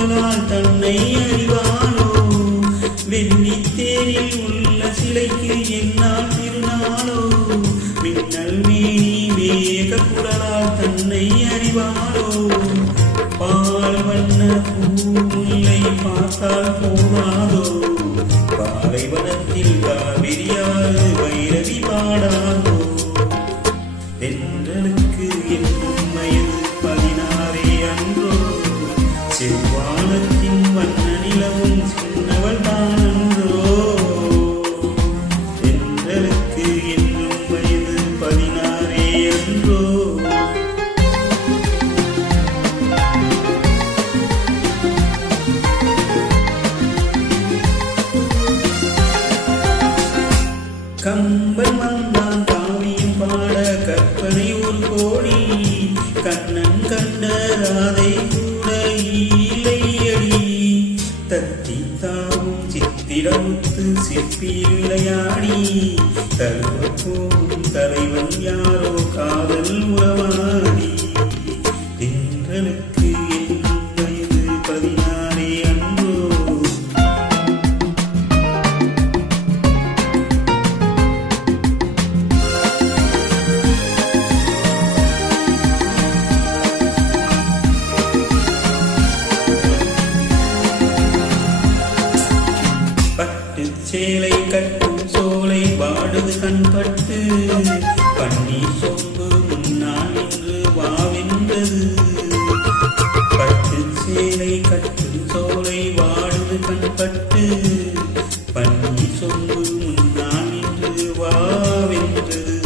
குழலால் தன்னை அறிவானோ வெண்ணித்தேரில் உள்ள சிலைக்கு என்னால் திருநாளோ மின்னல் மேனி மேக குழலால் தன்னை அறிவானோ பால் வண்ண பூமுல்லை பார்த்தால் போகாதோ பாலைவனத்தில் காவிரியாது வைரவி பாடாதோ தென்றலுக்கு என்னும் வயது 16 அன்றோ செவ்வானத்தின் வண்ண நிலவும் சின்னவள் தானன்றோ தென்றலுக்கு என்னும் வயது 16 அன்றோ கம்பன் வந்தான் காவியம் பாட கற்பனை ஒரு கோடி கண்ணன் கண்ட ராதை கூட இல்லையடி தத்தி தாவும் சித்திரமுத்து சிற்பி விளையாடி தருவ போகும் தலைவன் யாரோ காதல் உறவாடி தென்றலுக்கு என்னும் வயது 16 அன்றோ சேலை கட்டும் சோலை வாடுது கண்பட்டு பன்னீர் சொம்பு முன்னால் நின்று வாவென்றது பட்டு சேலை கட்டும் சோலை வாடுது கண்பட்டு பன்னீர் சொம்பு முன்னால் நின்று வாவென்றது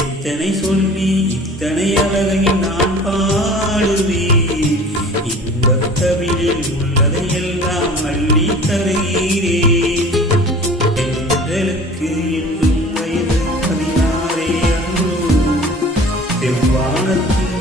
எத்தனை சொல்லி இத்தனை அழகை நான் பாடுவேன் இன்பத் தமிழில் உள்ளதை எல்லாம் அள்ளி தருகிறேன் தென்றலுக்கு என்னும் வயது 16 அன்றோ செவ்வானத்தின்